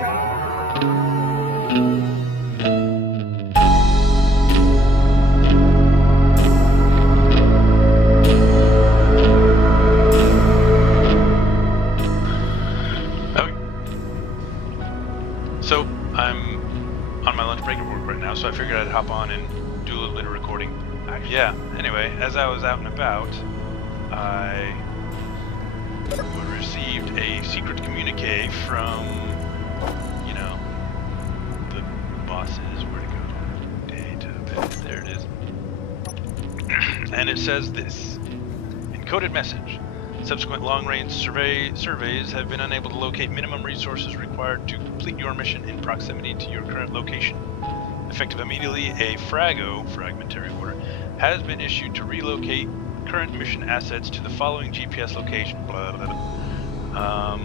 So I'm on my lunch break at work right now, so I figured I'd hop on and do a little bit of recording. Yeah, anyway, as I was out and about, I received a secret communique from, you know, the bosses. Where'd it go? Database, there it is. And it says this. Encoded message. Subsequent long-range surveys have been unable to locate minimum resources required to complete your mission in proximity to your current location. Effective immediately, a fragmentary order, has been issued to relocate current mission assets to the following GPS location. Blah, blah, blah.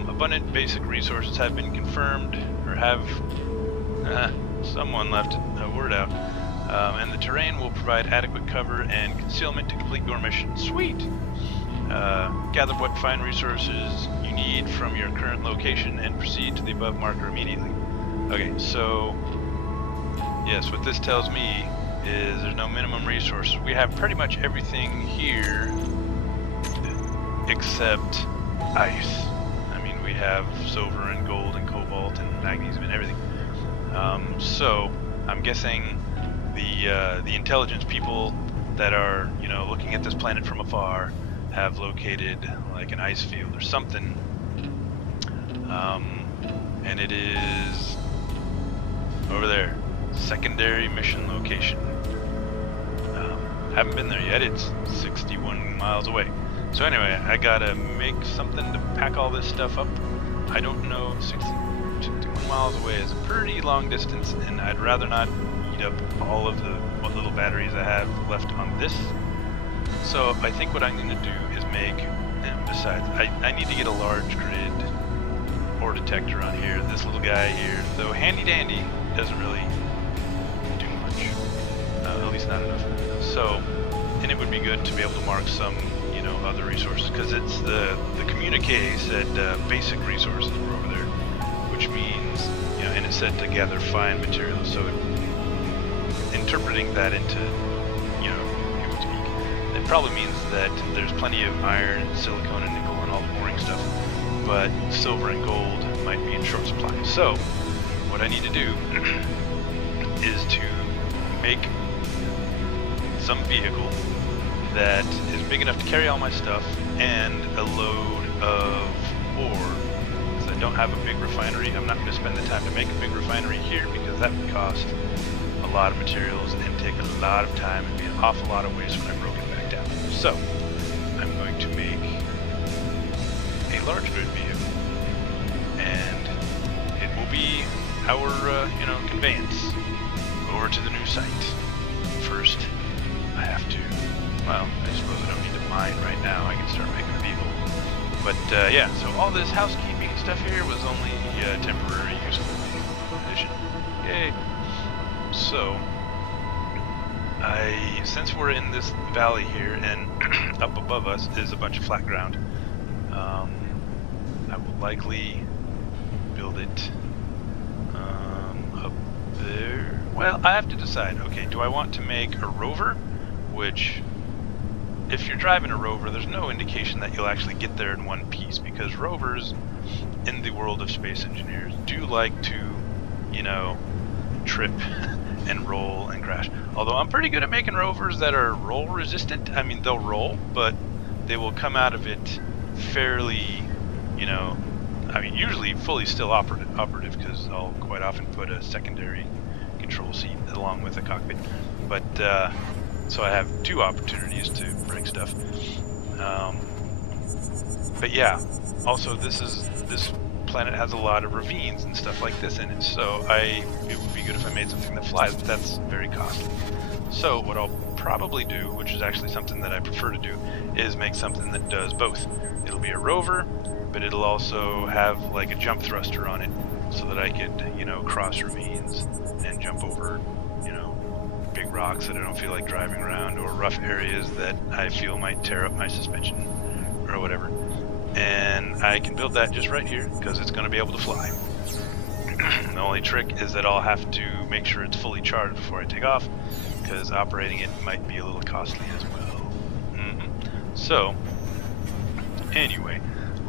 Abundant basic resources have been confirmed, or have... someone left a word out. And the terrain will provide adequate cover and concealment to complete your mission. Sweet! Gather what fine resources you need from your current location and proceed to the above marker immediately. Okay, so yes, what this tells me is there's no minimum resources. We have pretty much everything here except ice. I mean, we have silver and gold and cobalt and magnesium and everything. So I'm guessing the intelligence people that are, you know, looking at this planet from afar have located like an ice field or something, and it is over there, secondary mission location. Haven't been there yet. It's 61 miles away. So anyway, I gotta make something to pack all this stuff up. I don't know, 61 miles away is a pretty long distance, and I'd rather not eat up all of what little batteries I have left on this. So I think what I'm going to do is make, and besides, I need to get a large grid ore detector on here. This little guy here, though handy dandy, doesn't really do much, at least not enough. So, and it would be good to be able to mark some, you know, other resources, because it's the communique said basic resources were over there, which means, you know, and it said to gather fine materials. So interpreting that into, you know, it probably means that there's plenty of iron and silicon and nickel and all the boring stuff, but silver and gold might be in short supply. So what I need to do is to make some vehicle that is big enough to carry all my stuff and a load of ore. Because I don't have a big refinery. I'm not going to spend the time to make a big refinery here, because that would cost a lot of materials and take a lot of time and be an awful lot of waste when I broke it back down. So I'm going to make a large grid vehicle, and it will be our you know, conveyance over to the new site. First, I have to, well, I suppose I don't need to mine right now. I can start making a vehicle. But yeah, so all this housekeeping stuff here was only temporary useful addition. Yay! So since we're in this valley here and up above us is a bunch of flat ground, I will likely build it up there. Well, I have to decide. Okay, do I want to make a rover? Which, if you're driving a rover, there's no indication that you'll actually get there in one piece, because rovers in the world of space engineers do like to, you know, trip and roll and crash. Although I'm pretty good at making rovers that are roll resistant. I mean, they'll roll, but they will come out of it fairly, you know, I mean, usually fully still operative, because I'll quite often put a secondary control seat along with a cockpit. But so I have two opportunities to break stuff. But yeah, also this planet has a lot of ravines and stuff like this in it, so it would be good if I made something that flies, but that's very costly. So what I'll probably do, which is actually something that I prefer to do, is make something that does both. It'll be a rover, but it'll also have like a jump thruster on it, so that I could, you know, cross ravines and jump over, you know, big rocks that I don't feel like driving around, or rough areas that I feel might tear up my suspension or whatever. And I can build that just right here, because it's going to be able to fly. The only trick is that I'll have to make sure it's fully charged before I take off, because operating it might be a little costly as well. So, anyway,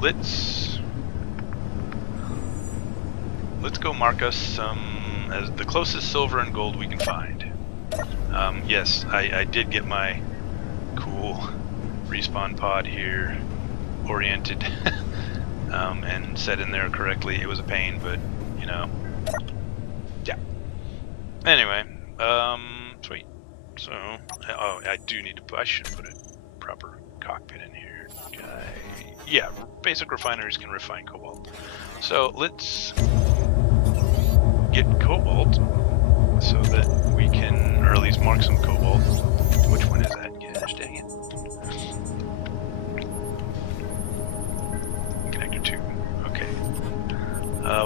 let's go mark us some as the closest silver and gold we can find. Yes, I did get my cool respawn pod here oriented and set in there correctly. It was a pain, but you know, yeah. Anyway, sweet. So, oh, I do need to. I should put a proper cockpit in here. Yeah, basic refineries can refine cobalt. So let's get cobalt so that we can, or at least mark some cobalt. Which one is that? Gosh dang it. Connector 2. Okay.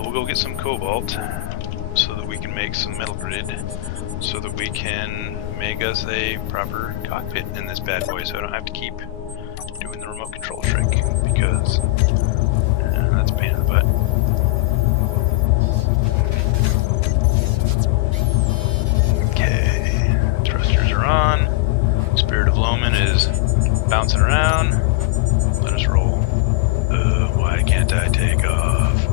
We'll go get some cobalt so that we can make some metal grid so that we can make us a proper cockpit in this bad boy, so I don't have to keep doing the remote control trick, because that's a pain in the butt. Okay, thrusters are on. Spirit of Loman is bouncing around. Let us roll. Why can't I take off?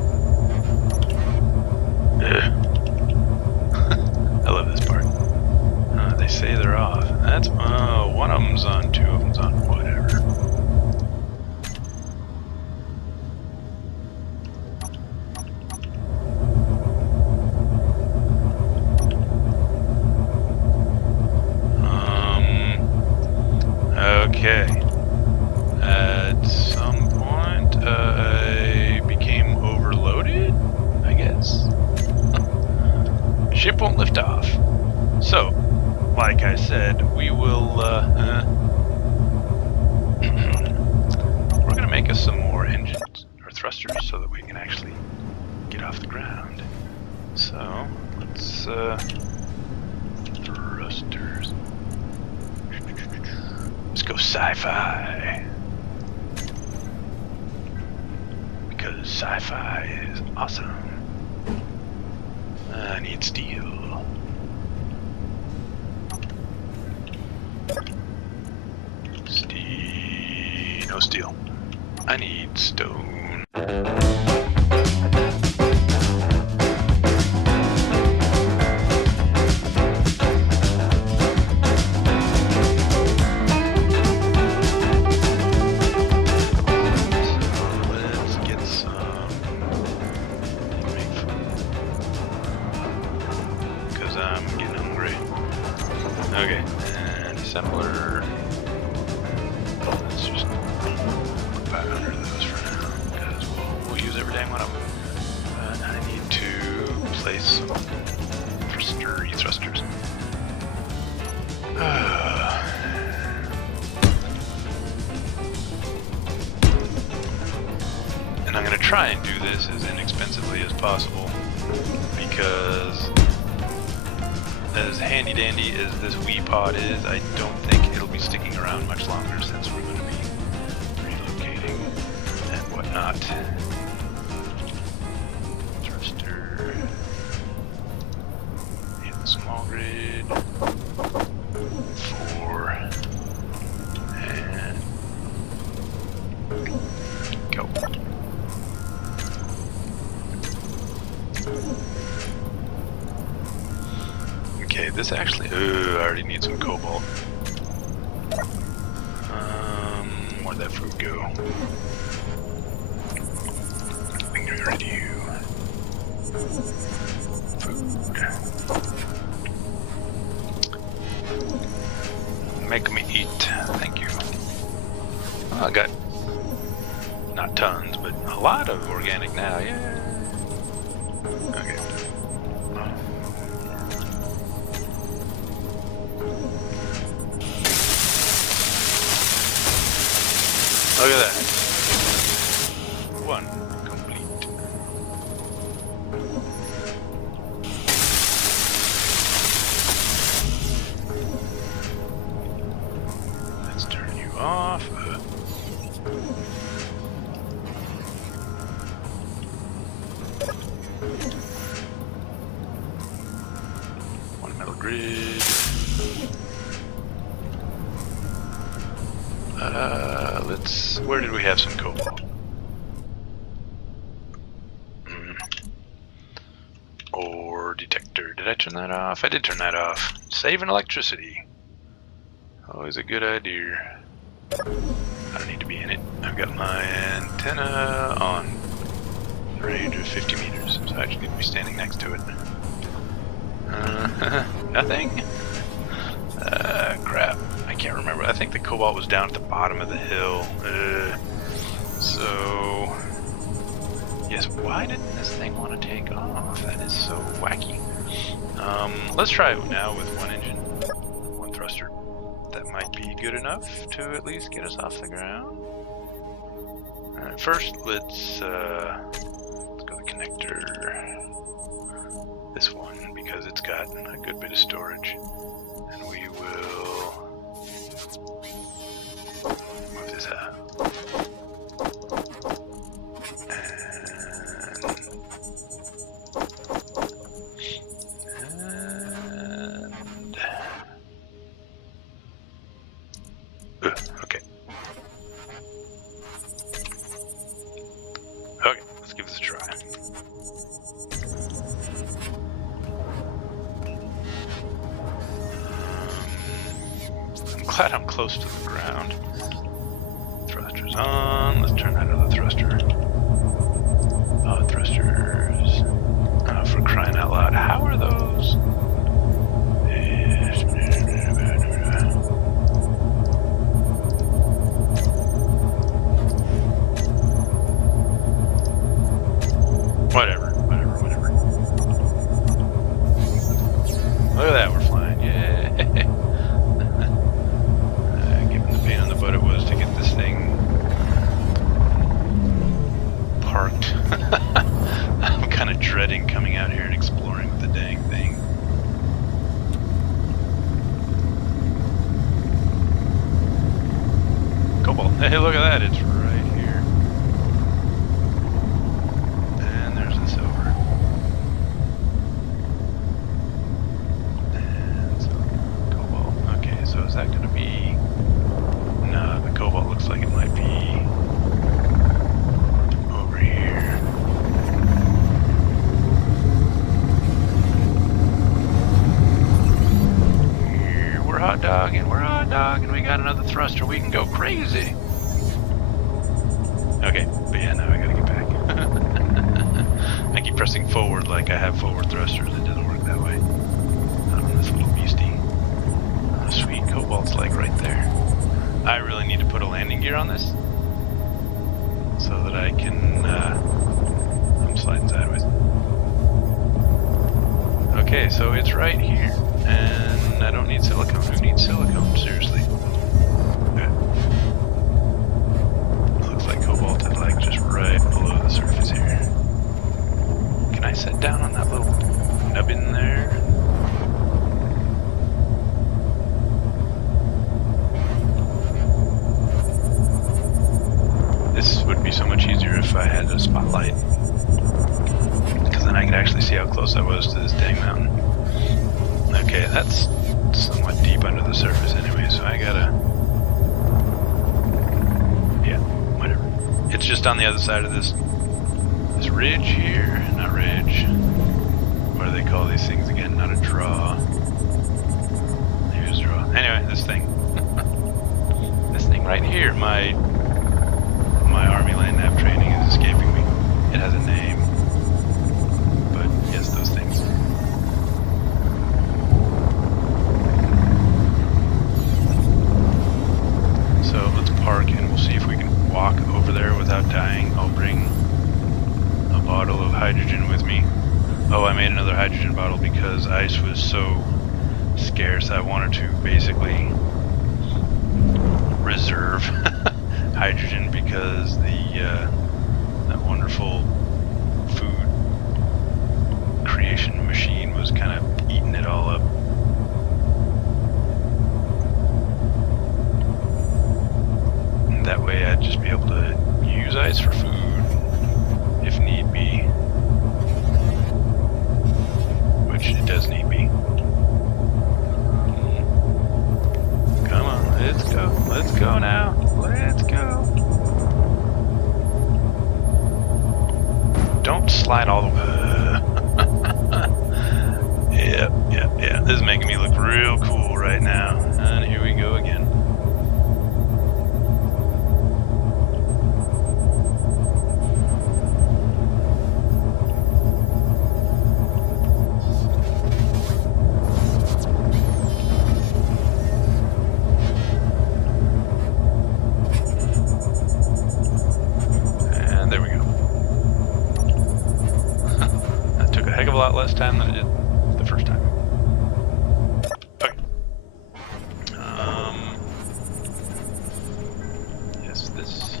I love this part. They say they're off. That's one of them's on, two of them's on, whatever. Okay. At some point, I became overloaded, I guess. Ship won't lift off. So, like I said, we will, we're gonna make us some more engines, or thrusters, so that we can actually get off the ground. So, let's, thrusters. Let's go sci-fi. Because sci-fi is awesome. I need steel. No steel. I need stone. Okay, and assembler. Let's just put 500 of those for now, because we'll use every dang one of them. But I need to place some thrusters. And I'm going to try and do this as inexpensively as possible, because as handy dandy as this wee pod is, I don't think it'll be sticking around much longer, since we're going to be relocating and whatnot. Thruster. Need the small grid. 4. And go. Okay, this actually, I already need some cobalt. Where'd that food go? I'm getting rid of you. Food. Make me eat, thank you. Oh, I got, not tons, but a lot of organic now, yeah. Okay. Look at that. One complete. Let's turn you off. grid. Where did we have some cobalt? Ore detector. Did I turn that off? I did turn that off. Saving electricity. Always a good idea. I don't need to be in it. I've got my antenna on the range of 50 meters, so I just need to be standing next to it. Nothing? Crap. I can't remember. I think the cobalt was down at the bottom of the hill. So... Yes, why didn't this thing want to take off? That is so wacky. Let's try it now with one engine, one thruster. That might be good enough to at least get us off the ground. First, let's go to the connector. This one, because it's got a good bit of storage. And we will move this out. Okay. Okay, let's give this a try. I'm glad I'm close to the ground. Thrusters on. Let's turn that other thruster. Oh, thrusters. Oh, for crying out loud. How are those? Whatever. Look at that, we're flying. Yeah. Given the pain in the butt it was to get this thing parked. I'm kind of dreading coming out here and exploring with the dang thing. Cobalt. Hey, look at that. It's right here. And there's the silver. And some cobalt. Okay, so is that going to be... No, the cobalt looks like it might be over here. We're hot dogging, we got another thruster, we can go crazy. Okay, but yeah, now I gotta get back. I keep pressing forward like I have forward thrusters, it doesn't work that way. Not on this little beastie. Oh, sweet, Cobalt's like right there. I really need to put a landing gear on this so that I can, I'm sliding sideways. Okay, so it's right here. And I don't need silicone. Who needs silicone? Seriously. Okay. Looks like Cobalt is like just right below the surface here. Can I sit down on that little nubbin there? This would be so much easier if I had a spotlight. Because then I could actually see how close I was to this dang mountain. Okay, that's somewhat deep under the surface anyway, so I gotta... Yeah, whatever. It's just on the other side of this ridge here. Not ridge. What do they call these things again? Not a draw. Maybe it's a draw. Anyway, this thing. This thing right here. My Army land nav training is escaping me. It has a name. But yes, those things. So let's park and we'll see if we can walk over there without dying. I'll bring a bottle of hydrogen with me. Oh, I made another hydrogen bottle because ice was so scarce. I wanted to basically reserve hydrogen because that wonderful food creation machine was kind of eating it all up. And that way I'd just be able to use ice for food if need be. Which it does need be. slide all the way. Yeah. This is making me look real cool right now. And here we go again. And there we go. That took a heck of a lot less time than it did the first time. Okay. Yes, this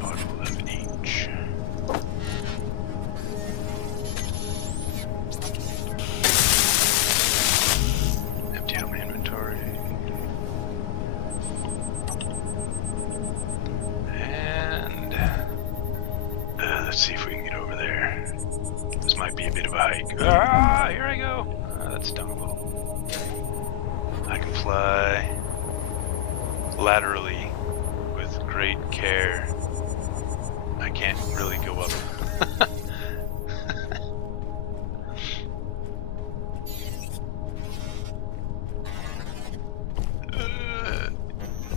bottle of each. Empty out my inventory. And let's see if we can get over there. This might be a bit of a hike. Ah, here I go. That's down a little. I can fly laterally with great care. I can't really go up.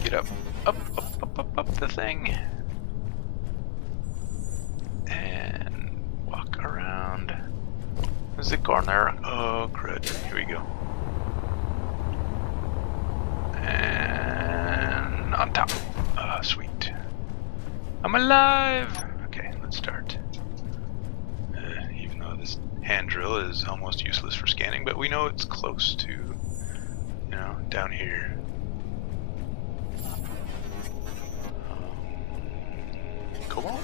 Get up the thing. And walk around. Is it corner? Oh, crud. Here we go. And on top. Sweet. I'm alive! Okay, let's start. Even though this hand drill is almost useless for scanning, but we know it's close to, you know, down here. Cobalt?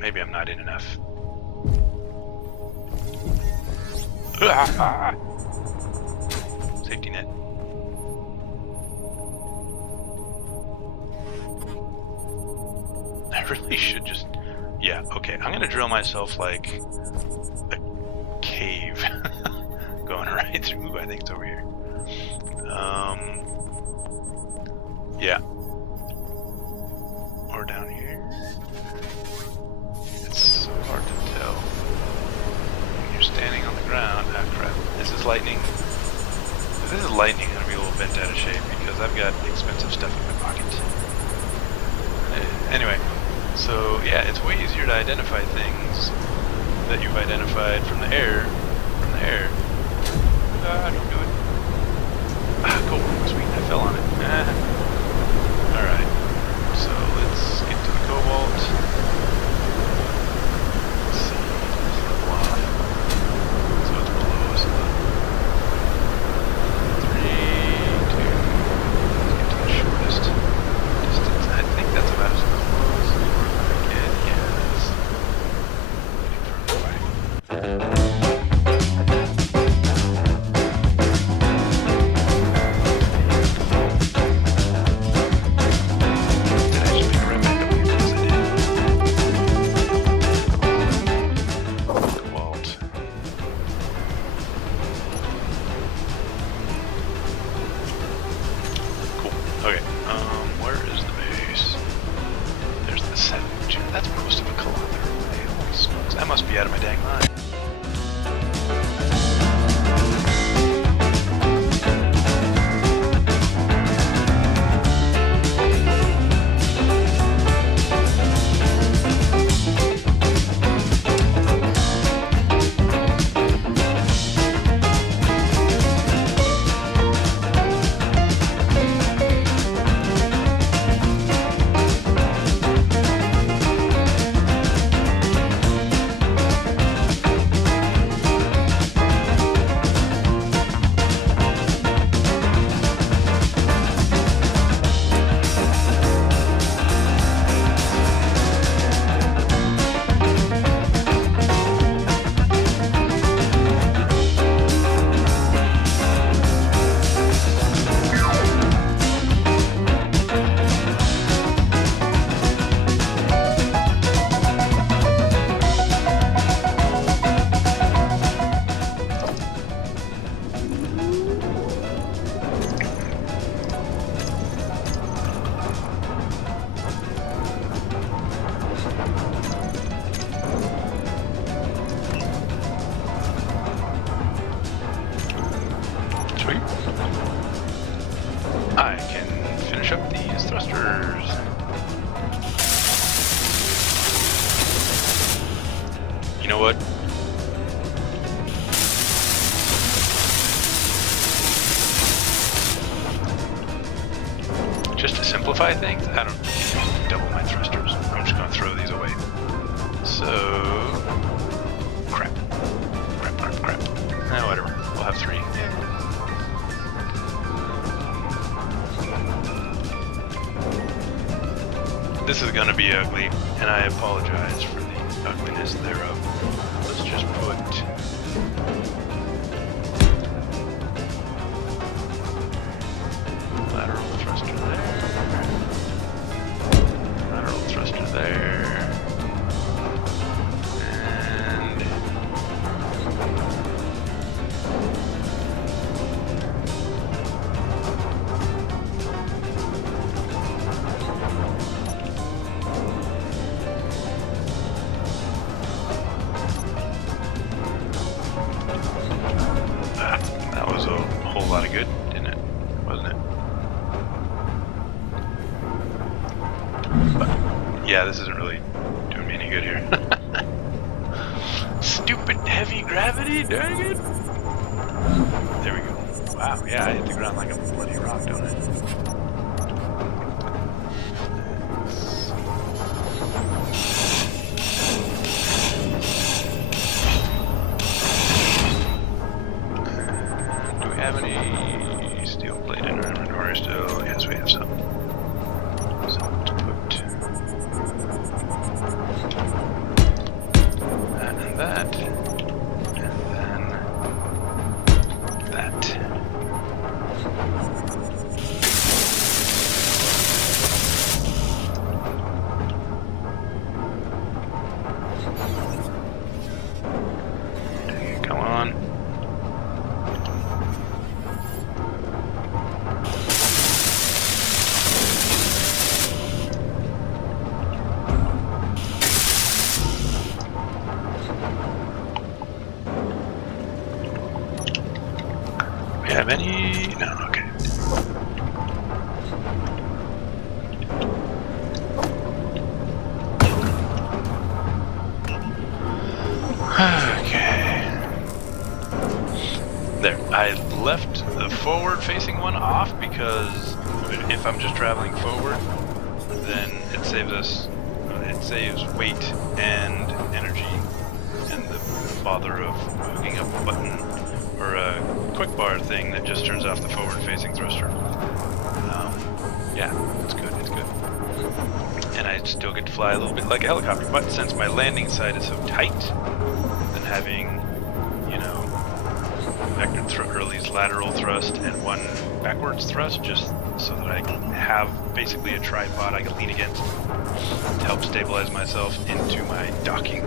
Maybe I'm not in enough. Safety net. I really should just... Yeah, okay. I'm gonna drill myself like a cave. Going right through, I think it's over here. Yeah. Or down here. It's so hard to tell. When you're standing on the ground. Ah, crap. This is lightning. If this is lightning, I'm gonna be a little bent out of shape because I've got expensive stuff in my pocket. Anyway, so yeah, it's way easier to identify things that you've identified from the air. Don't do it. Ah, cool. Sweet. I fell on it. Alright. So let's get to the Cobalt. Let's see. Let's level off. So it's below us. 3, 2. Let's get to the shortest distance. I think that's about as close as we're gonna get. Yes. Waiting for everybody. That's most of a kilometer away. Holy smokes, I must be out of my dang mind. You know what? Just to simplify things, I don't need double my thrusters. I'm just gonna throw these away. So, crap. Whatever. We'll have 3. This is gonna be ugly, and I apologize for the ugliness thereof. Let's just put lateral thruster there, and that was a whole lot of good, didn't it? Wasn't it? But yeah, this isn't really doing me any good here. Stupid heavy gravity, dang it! There we go. Wow, yeah, I hit the ground like a bloody rock, don't I? Do we have any steel plate in our inventory still? Yes, we have some. So let's put that and that, and then that. Okay, come on. We have any? No, okay. Okay. There. I left the forward-facing one off because if I'm just traveling forward, then it saves weight and energy and the bother of hooking up a button or a quick bar thing that just turns off the forward-facing thruster. Yeah, it's good, And I still get to fly a little bit like a helicopter, but since my landing site is so tight, then having, you know, Hurley's lateral thrust and one backwards thrust, just so that I can have basically a tripod I can lean against to help stabilize myself into my docking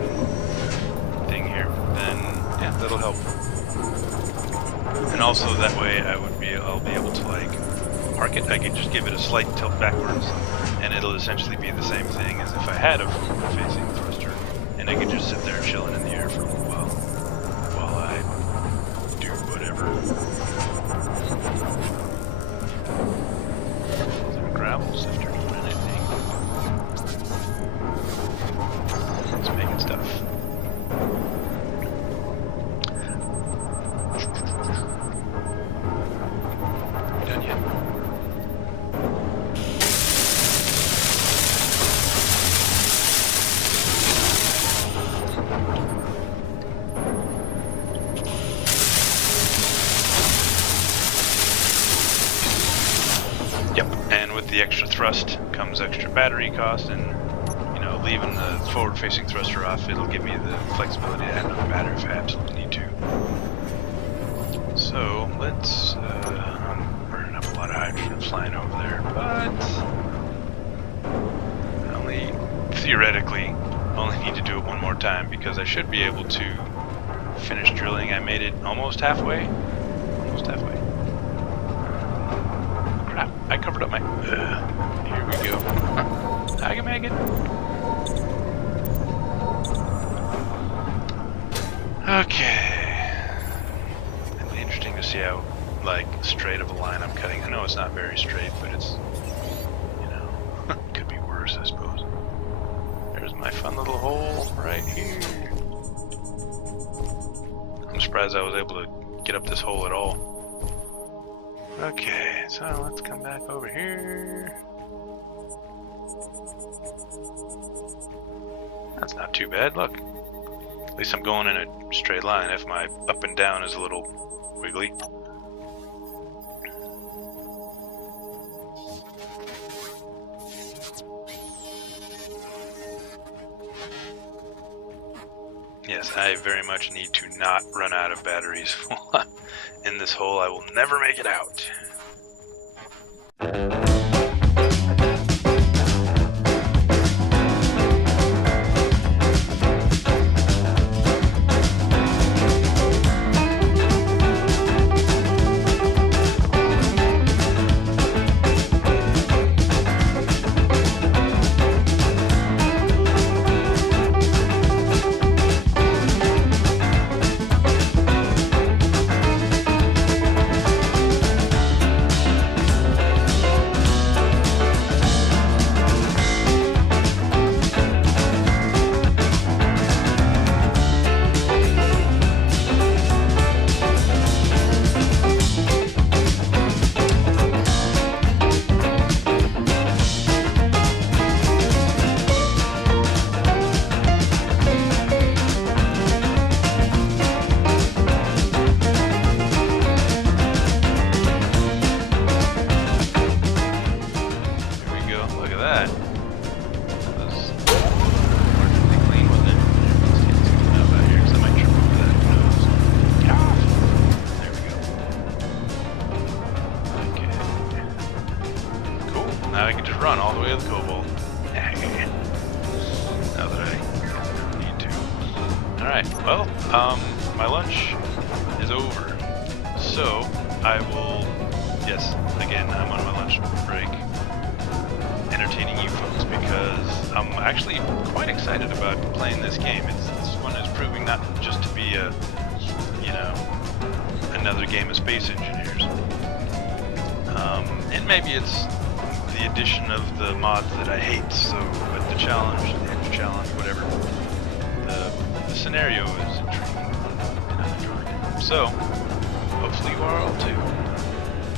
thing here, then yeah, that'll help. And also that way I'll be able to like park it. I can just give it a slight tilt backwards and it'll essentially be the same thing as if I had a forward-facing thruster, and I can just sit there chilling in the air for a little while I do whatever. Is there a gravel sifter doing anything? It's making stuff. You done yet? Yep, and with the extra thrust comes extra battery cost, and you know, leaving the forward-facing thruster off, it'll give me the flexibility to add another battery if I absolutely need to. So let's, I'm burning up a lot of hydrogen flying over there, but I theoretically only need to do it one more time because I should be able to finish drilling. I made it almost halfway. Crap, I covered up my... here we go. I can make it. Okay. It'll be interesting to see how, like, straight of a line I'm cutting. I know it's not very straight, but it's, you know, could be worse, I suppose. There's my fun little hole right here. surprised I was able to get up this hole at all. Okay, so let's come back over here. That's not too bad, look. At least I'm going in a straight line if my up and down is a little wiggly. Yes, I very much need to not run out of batteries while I'm in this hole. I will never make it out. Now I can just run all the way to the Cobalt. Now that I need to. Alright, well, my lunch is over. So, I will, yes, again, I'm on my lunch break, entertaining you folks because I'm actually quite excited about playing this game. This one is proving not just to be a, you know, another game of space engineers. And maybe it's the addition of the mods that I hate, so with the challenge, the extra challenge, whatever, the scenario is intriguing and I'm enjoying it. So, hopefully you are all too.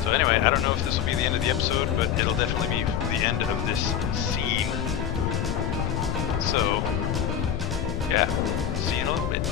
So anyway, I don't know if this will be the end of the episode, but it'll definitely be the end of this scene. So, yeah, see you in a little bit.